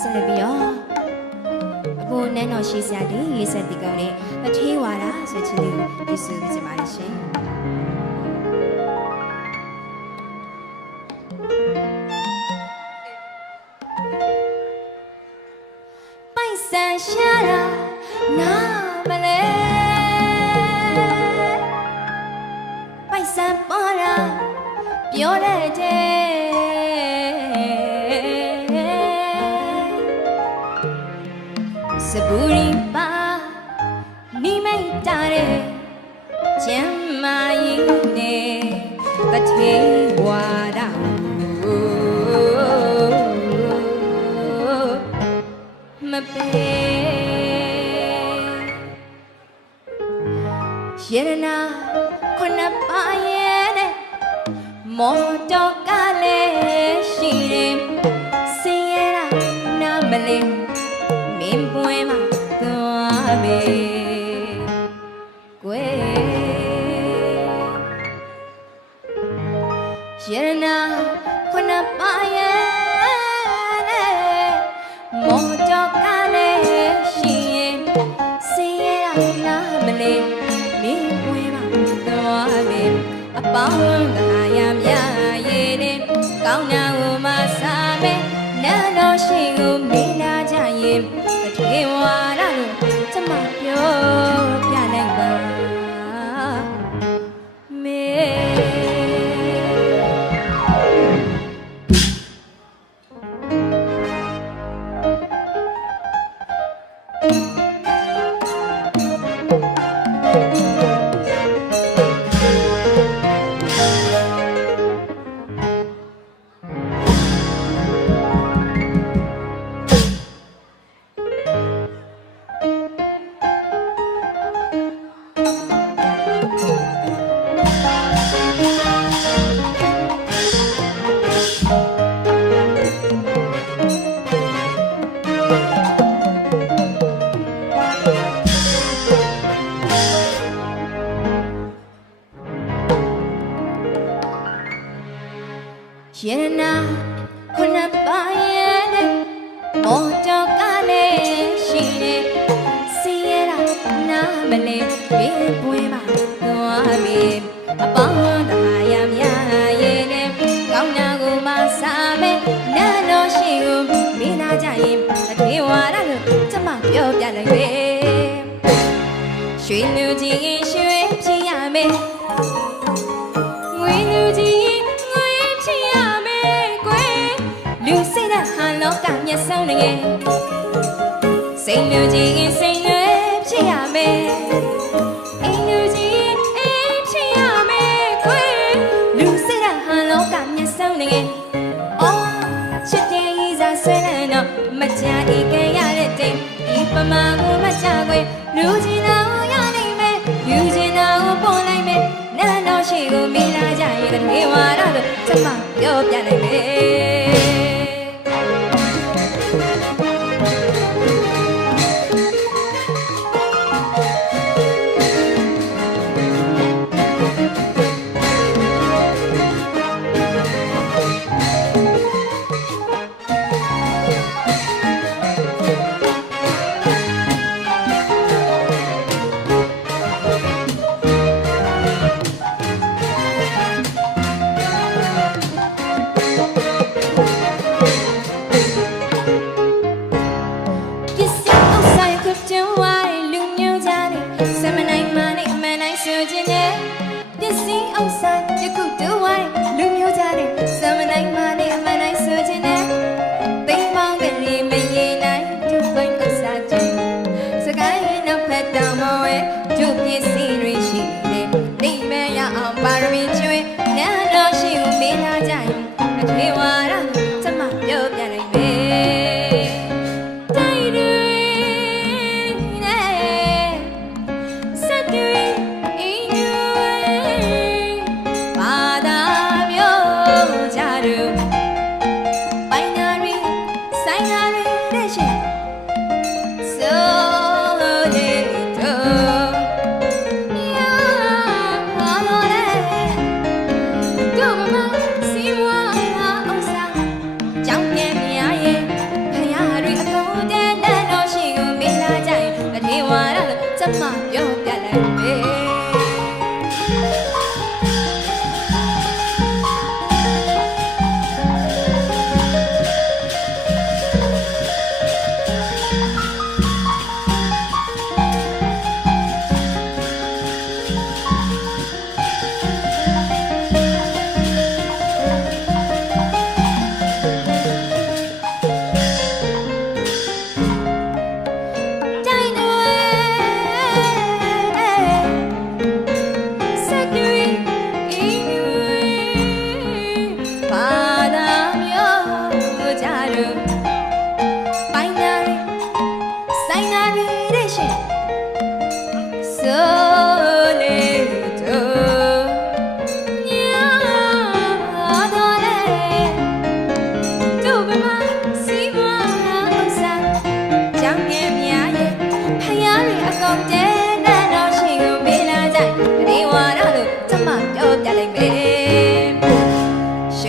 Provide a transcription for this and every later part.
ဆက်လက်ပြီးတော့အခုနန်းတော်ရှိစရာတွေရေးဆက်ဒီကောင်းနဲ့အထေးဝါဒဆိုချင်လေးကိုပြုစုကြပါလိမ့်ရှင်ပိုက်ဆံရှာတာနာမလဲပိုက်ဆံပေါ်တာပြောရတဲ့စပူရီပါနိမိတ်တာတဲ့ကျမ်းမာရင်နဲ့တထေဝါဒမပေရတနာခုနပါရဲ့နဲ့မော်တော်ကလည်းရှိတယ်စင်ရတာနာမလေးမင်းပွင့်မှာသွားမေကွယ်ရတနာခုနပါရဲ့နဲ့မော်တော်ကလည်းရှိရင်စင်ရတာနာမလေးမင်းပွင့်မှာသွားမေအပေါင်းကရမြရဲ့တဲ့ကောင်းနာကိုမစားမဲနာတော်ရှိကိုမေးလာကြရင်တထေဝါဒလို့ကျမပြောပြလိုက်ပါမေရတနာခုနပါရဲ့နဲ့မော်တော်ကလည်းရှိတယ်စီရတာနာမလဲဘေးပွင့်မှာသွားပြီအပေါင်းတဟာရမြရဲ့နဲ့ကောင်းနာကိုမစားမဲနာတော်ရှိကိုမိနာကြရင်အထေဝါဒလို့ကျမပြောပြလိုက်ပဲရွှေလူကြီးရွှေဖြစ်ရမယ်ငွေလူကြီးလူစိတ်နဲ့ဟာလောကမျက်စုံနဲ့စိတ်လူကြီးစိတ်နဲ့ဖြစ်ရမယ်အိမ်လူကြီးအိမ်ဖြစ်ရမယ်ကွယ်လူစိတ်နဲ့ဟာလောကမျက်စုံနဲ့အော်ချစ်တဲ့ဤစားဆွဲလန်းတော့မကြဤကဲရတဲ့တိမ်ဒီပမာကိုမကြခွေလူကြီးတော်ရနိုင်မယ်ယူချင်တာကိုပို့လိုက်မယ်နာတော်ရှိကိုမိလာကြရင်တထေဝါဒလို့ကျမပြောပြနိုင်မယ်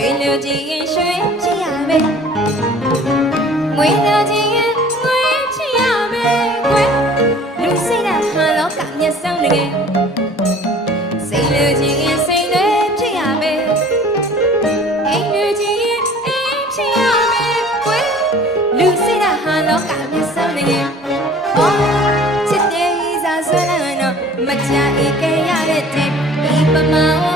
ရွှေလူကြီးရင်ရွှေချစ်ရမယ်ငွေလူကြီးရင်ငွေချစ်ရမယ်ကွယ်လူစိတ်ဓာတ်ဟာလောကမျက်စုံတကယ်စိတ်လူကြီးရင်စိတ်တွေဖြစ်ရမယ်အိမ်လူကြီးရင်အိမ်ဖြစ်ရမယ်ကွယ်လူစိတ်ဓာတ်ဟာလောကမျက်စုံတကယ်အော်ချစ်တဲ့ဤစားဆွဲလန်းတော့မချအေးကြရတဲ့တဲ့ဒီပမာ